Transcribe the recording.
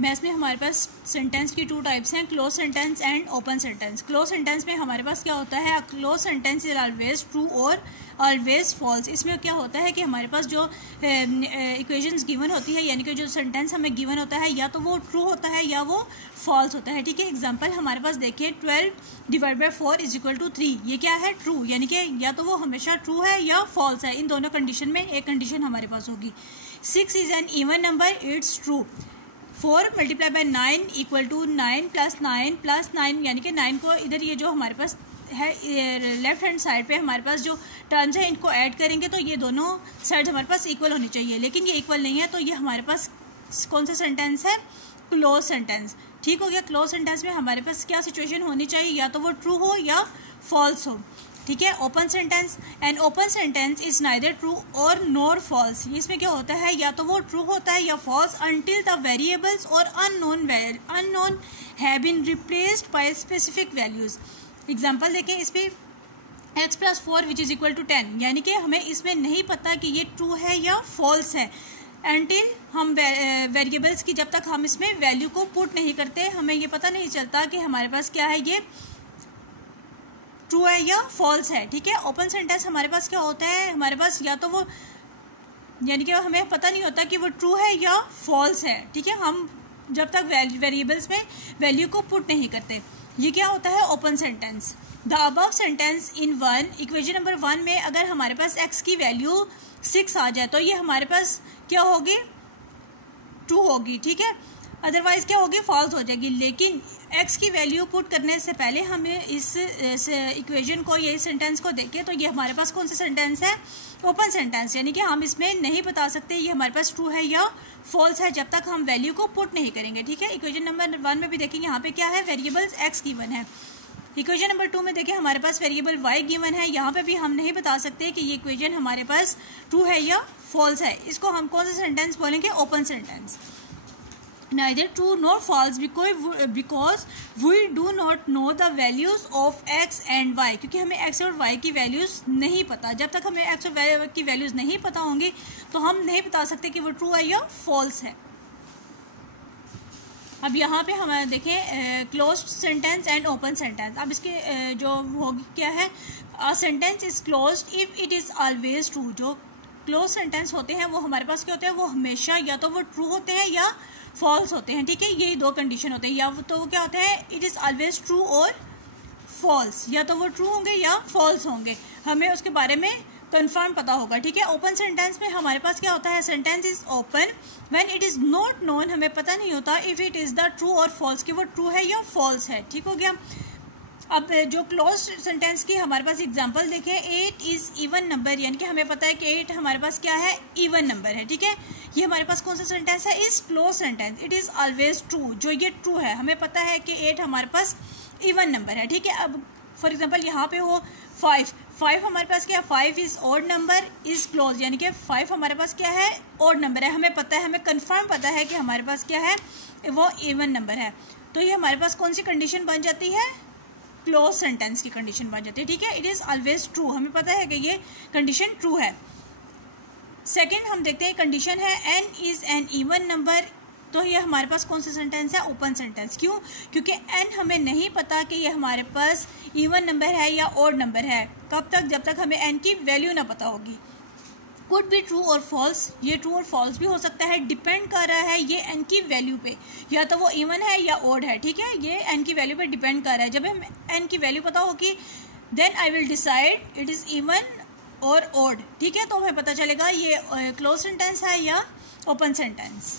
Maths में हमारे पास sentence की 2 टाइप्स हैं, clause sentence and open sentence. Clause sentence में हमारे पास क्या होता है, clause sentence is always true और ऑलवेज फॉल्स। इसमें क्या होता है कि हमारे पास जो इक्वेशंस गिवन होती है, यानी कि जो सेंटेंस हमें गिवन होता है, या तो वो ट्रू होता है या वो फॉल्स होता है। ठीक है, एग्जांपल हमारे पास देखिए 12 divide by 4 is equal to 3। ये क्या है, ट्रू, यानी कि या तो वो हमेशा ट्रू है या फॉल्स है। इन दोनों कंडीशन में एक कंडीशन हमारे पास होगी। 6 is an even number, it's true. 4 multiply by 9 equal to 9 plus 9, यानी कि 9 को इधर ये जो हमारे पास है लेफ्ट हैंड साइड पे हमारे पास जो टर्म्स है इनको ऐड करेंगे तो ये दोनों साइड हमारे पास इक्वल होनी चाहिए, लेकिन ये इक्वल नहीं है। तो ये हमारे पास कौन सा सेंटेंस है, क्लोज सेंटेंस। ठीक हो गया। क्लोज सेंटेंस में हमारे पास क्या सिचुएशन होनी चाहिए, या तो वो ट्रू हो या फॉल्स हो। ठीक है। Open sentence, and open sentence is neither true और नॉर फॉल्स। इसमें क्या होता है, या तो वो ट्रू होता है या फॉल्स अनटिल द वेरिएबल्स और unknown have been replaced by specific values. Example देखें इस पर, x plus 4 which is equal to 10, यानी कि हमें इसमें नहीं पता कि ये ट्रू है या फॉल्स है अनटिल हम वेरिएबल्स की जब तक हम इसमें वैल्यू को पुट नहीं करते, हमें ये पता नहीं चलता कि हमारे पास क्या है, ये ट्रू है या फॉल्स है। ठीक है। ओपन सेंटेंस हमारे पास क्या होता है, हमारे पास या तो वो, यानी कि हमें पता नहीं होता कि वो ट्रू है या फॉल्स है। ठीक है, हम जब तक वेरिएबल्स में वैल्यू को पुट नहीं करते। ये क्या होता है, open sentence. The above sentence in 1 equation number 1 में अगर हमारे पास x की वैल्यू 6 आ जाए तो ये हमारे पास क्या होगी, ट्रू होगी। ठीक है, अदरवाइज क्या होगी, फॉल्स हो जाएगी। लेकिन x की वैल्यू पुट करने से पहले हमें इस इक्वेशन को या इस सेंटेंस को देखें तो ये हमारे पास कौन सा सेंटेंस है, ओपन सेंटेंस, यानी कि हम इसमें नहीं बता सकते ये हमारे पास ट्रू है या फॉल्स है जब तक हम वैल्यू को पुट नहीं करेंगे। ठीक है। इक्वेशन नंबर 1 में भी देखेंगे यहाँ पे क्या है, वेरिएबल्स x गिवन है। इक्वेशन नंबर 2 में देखें हमारे पास वेरिएबल y गिवन है। यहाँ पे भी हम नहीं बता सकते कि ये इक्वेशन हमारे पास ट्रू है या फॉल्स है। इसको हम कौन सा सेंटेंस बोलेंगे, open sentence. neither true nor false because we do not know the values of x and y, क्योंकि हमें x और y की वैल्यूज नहीं पता। जब तक हमें x और y की वैल्यूज नहीं पता होंगी तो हम नहीं बता सकते कि वो ट्रू है या फॉल्स है। अब यहाँ पे हमारे देखें clause sentence and open sentence. अब इसके जो होगी क्या है, a sentence is close if it is always true. जो क्लोज सेंटेंस होते हैं वो हमारे पास क्या होते हैं, वो हमेशा या तो वो ट्रू होते हैं या फॉल्स होते हैं। ठीक है, यही 2 कंडीशन होते हैं, या तो वो क्या होते हैं, इट इज़ ऑलवेज ट्रू और फॉल्स, या तो वो ट्रू होंगे या फॉल्स होंगे, हमें उसके बारे में कंफर्म पता होगा। ठीक है। ओपन सेंटेंस में हमारे पास क्या होता है, sentence is open when it is not known, हमें पता नहीं होता if it is the true और फॉल्स, कि वो ट्रू है या फॉल्स है। ठीक हो गया। अब जो क्लोज सेंटेंस की हमारे पास एग्जांपल देखें, 8 इज़ इवन नंबर, यानी कि हमें पता है कि 8 हमारे पास क्या है, इवन नंबर है। ठीक है, ये हमारे पास कौन सा सेंटेंस है, is clause sentence. It is always true, जो ये ट्रू है, हमें पता है कि 8 हमारे पास इवन नंबर है। ठीक है। अब फॉर एग्जाम्पल यहाँ पे हो 5 हमारे पास क्या है, 5 is odd number, is close, यानी कि 5 हमारे पास क्या है, ऑड नंबर है, हमें पता है, हमें कंफर्म पता है कि हमारे पास क्या है, वो इवन नंबर है। तो ये हमारे पास कौन सी कंडीशन बन जाती है, क्लोज सेंटेंस की कंडीशन बन जाती है। ठीक है। इट इज़ ऑलवेज ट्रू, हमें पता है कि ये कंडीशन ट्रू है। सेकेंड हम देखते हैं कंडीशन है n is an even number. तो ये हमारे पास कौन सा सेंटेंस है, ओपन सेंटेंस। क्यों, क्योंकि n हमें नहीं पता कि ये हमारे पास इवन नंबर है या ऑड नंबर है। कब तक, जब तक हमें n की वैल्यू ना पता होगी। कुड बी ट्रू और फॉल्स, ये ट्रू और फॉल्स भी हो सकता है, डिपेंड कर रहा है ये n की वैल्यू पे, या तो वो इवन है या ऑड है। ठीक है, ये n की वैल्यू पे डिपेंड कर रहा है। जब हमें n की वैल्यू पता होगी then I will decide it is even और ऑड। ठीक है, तो हमें पता चलेगा ये क्लोज सेंटेंस है या ओपन सेंटेंस।